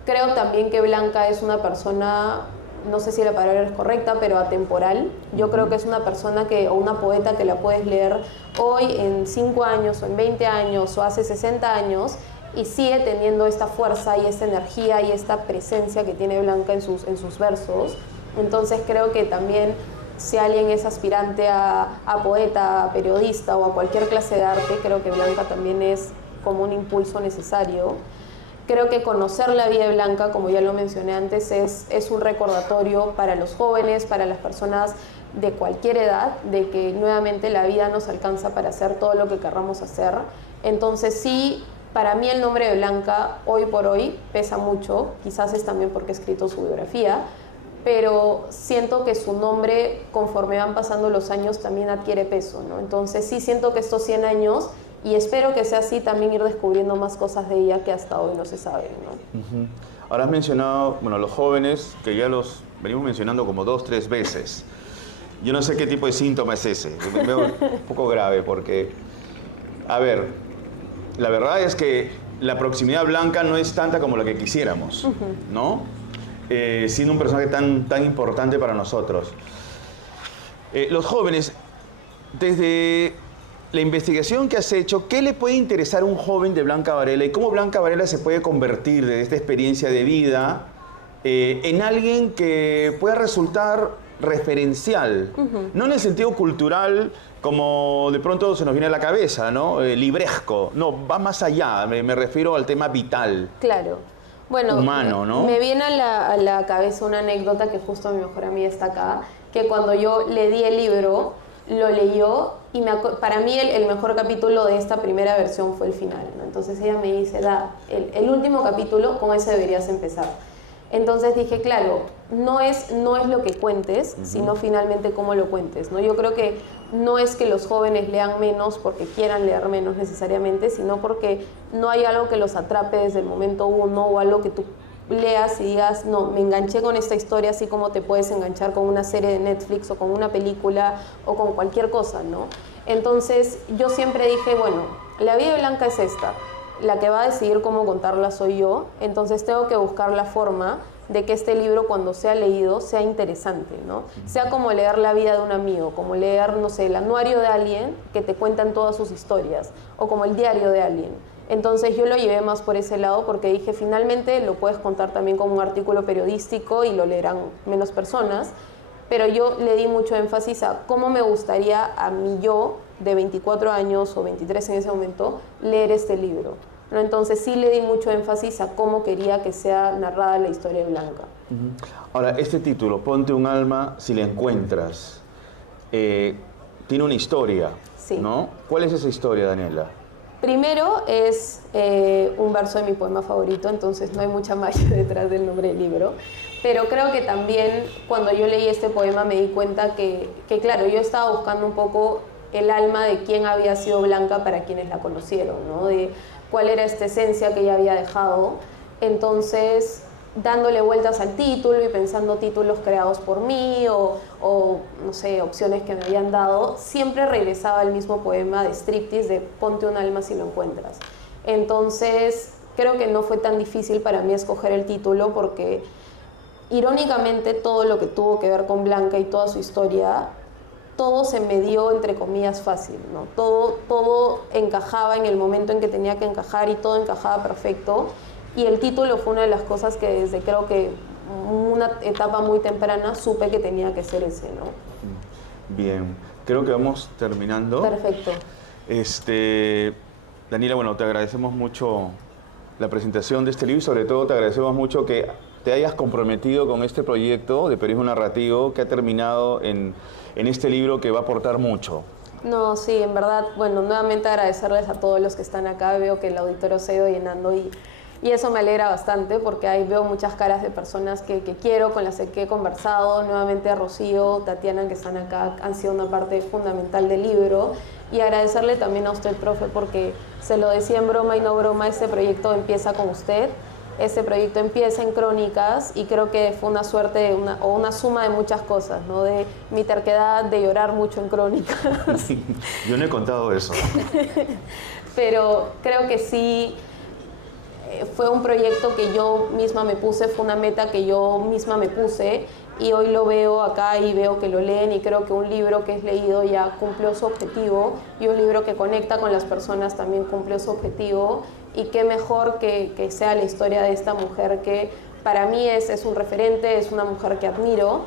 Creo también que Blanca es una persona, no sé si la palabra es correcta, pero atemporal. Yo creo que es una persona o una poeta que la puedes leer hoy, en 5 años, o en 20 años, o hace 60 años, y sigue teniendo esta fuerza y esta energía y esta presencia que tiene Blanca en sus versos. Entonces creo que también, si alguien es aspirante a poeta, a periodista o a cualquier clase de arte, creo que Blanca también es como un impulso necesario. Creo que conocer la vida de Blanca, como ya lo mencioné antes, es un recordatorio para los jóvenes, para las personas de cualquier edad, de que nuevamente la vida nos alcanza para hacer todo lo que querramos hacer. Entonces sí, para mí el nombre de Blanca, hoy por hoy, pesa mucho, quizás es también porque he escrito su biografía, pero siento que su nombre, conforme van pasando los años, también adquiere peso, ¿no? Entonces sí siento que estos 100 años, y espero que sea así, también ir descubriendo más cosas de ella que hasta hoy no se saben, ¿no? Ahora has mencionado, bueno, los jóvenes, que ya los venimos mencionando como 2, 3 veces. Yo no sé qué tipo de síntoma es ese, me veo un poco grave porque, a ver, la verdad es que la proximidad Blanca no es tanta como la que quisiéramos, ¿no? Siendo un personaje tan importante para nosotros. Los jóvenes, desde la investigación que has hecho, ¿qué le puede interesar a un joven de Blanca Varela y cómo Blanca Varela se puede convertir de esta experiencia de vida en alguien que pueda resultar referencial? No en el sentido cultural como de pronto se nos viene a la cabeza, ¿no? Libresco. No, va más allá, me refiero al tema vital. Claro. Bueno, humano, ¿no? Me viene a la cabeza una anécdota que justo mi mejor amiga está acá, que cuando yo le di el libro, lo leyó y para mí el mejor capítulo de esta primera versión fue el final, ¿no? Entonces ella me dice, el último capítulo, con ese deberías empezar. Entonces dije, claro, no es lo que cuentes, sino finalmente cómo lo cuentes, ¿no? Yo creo que no es que los jóvenes lean menos porque quieran leer menos necesariamente, sino porque no hay algo que los atrape desde el momento uno o algo que tú leas y digas, no, me enganché con esta historia, así como te puedes enganchar con una serie de Netflix o con una película o con cualquier cosa, ¿no? Entonces yo siempre dije, bueno, la vida de Blanca es esta, la que va a decidir cómo contarla soy yo, entonces tengo que buscar la forma de que este libro, cuando sea leído, sea interesante, ¿no? Sea como leer la vida de un amigo, como leer, no sé, el anuario de alguien que te cuentan todas sus historias, o como el diario de alguien. Entonces yo lo llevé más por ese lado porque dije, finalmente lo puedes contar también como un artículo periodístico y lo leerán menos personas, pero yo le di mucho énfasis a cómo me gustaría a mí yo, de 24 años o 23 en ese momento, leer este libro, ¿no? Entonces sí le di mucho énfasis a cómo quería que sea narrada la historia de Blanca. Ahora, este título, Ponte un alma si la encuentras, tiene una historia, Sí. ¿no? ¿Cuál es esa historia, Daniela? Primero es un verso de mi poema favorito, entonces no hay mucha magia detrás del nombre del libro. Pero creo que también cuando yo leí este poema me di cuenta que claro, yo estaba buscando un poco el alma de quién había sido Blanca para quienes la conocieron, ¿no? De cuál era esta esencia que ella había dejado. Entonces, dándole vueltas al título y pensando títulos creados por mí o no sé, opciones que me habían dado, siempre regresaba al mismo poema de Striptease de Ponte un alma si lo encuentras. Entonces, creo que no fue tan difícil para mí escoger el título porque irónicamente todo lo que tuvo que ver con Blanca y toda su historia, todo se me dio entre comillas fácil, ¿no? Todo encajaba en el momento en que tenía que encajar y todo encajaba perfecto. Y el título fue una de las cosas que desde creo que una etapa muy temprana supe que tenía que ser ese, ¿no? Bien, creo que vamos terminando. Perfecto. Daniela, bueno, te agradecemos mucho la presentación de este libro y sobre todo te agradecemos mucho que te hayas comprometido con este proyecto de periodismo narrativo que ha terminado en este libro que va a aportar mucho. No, sí, en verdad, bueno, nuevamente agradecerles a todos los que están acá. Veo que el auditorio se ha ido llenando y eso me alegra bastante porque ahí veo muchas caras de personas que quiero, con las que he conversado. Nuevamente a Rocío, Tatiana, que están acá, han sido una parte fundamental del libro. Y agradecerle también a usted, profe, porque se lo decía en broma y no broma, este proyecto empieza con usted. Este proyecto empieza en Crónicas y creo que fue una suerte o una suma de muchas cosas, ¿no? De mi terquedad, de llorar mucho en Crónicas. Yo no he contado eso. Pero creo que sí. Fue un proyecto que yo misma me puse, fue una meta que yo misma me puse y hoy lo veo acá y veo que lo leen y creo que un libro que es leído ya cumplió su objetivo y un libro que conecta con las personas también cumplió su objetivo y qué mejor que sea la historia de esta mujer que para mí es un referente, es una mujer que admiro.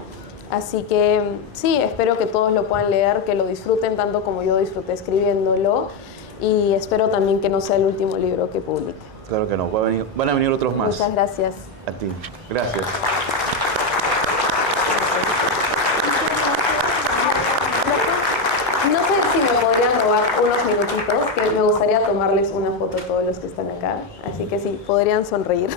Así que sí, espero que todos lo puedan leer, que lo disfruten tanto como yo disfruté escribiéndolo y espero también que no sea el último libro que publique. Claro que no, van a venir otros más. Muchas gracias. A ti, gracias. No sé si me podrían robar unos minutitos, que me gustaría tomarles una foto a todos los que están acá. Así que sí, podrían sonreír.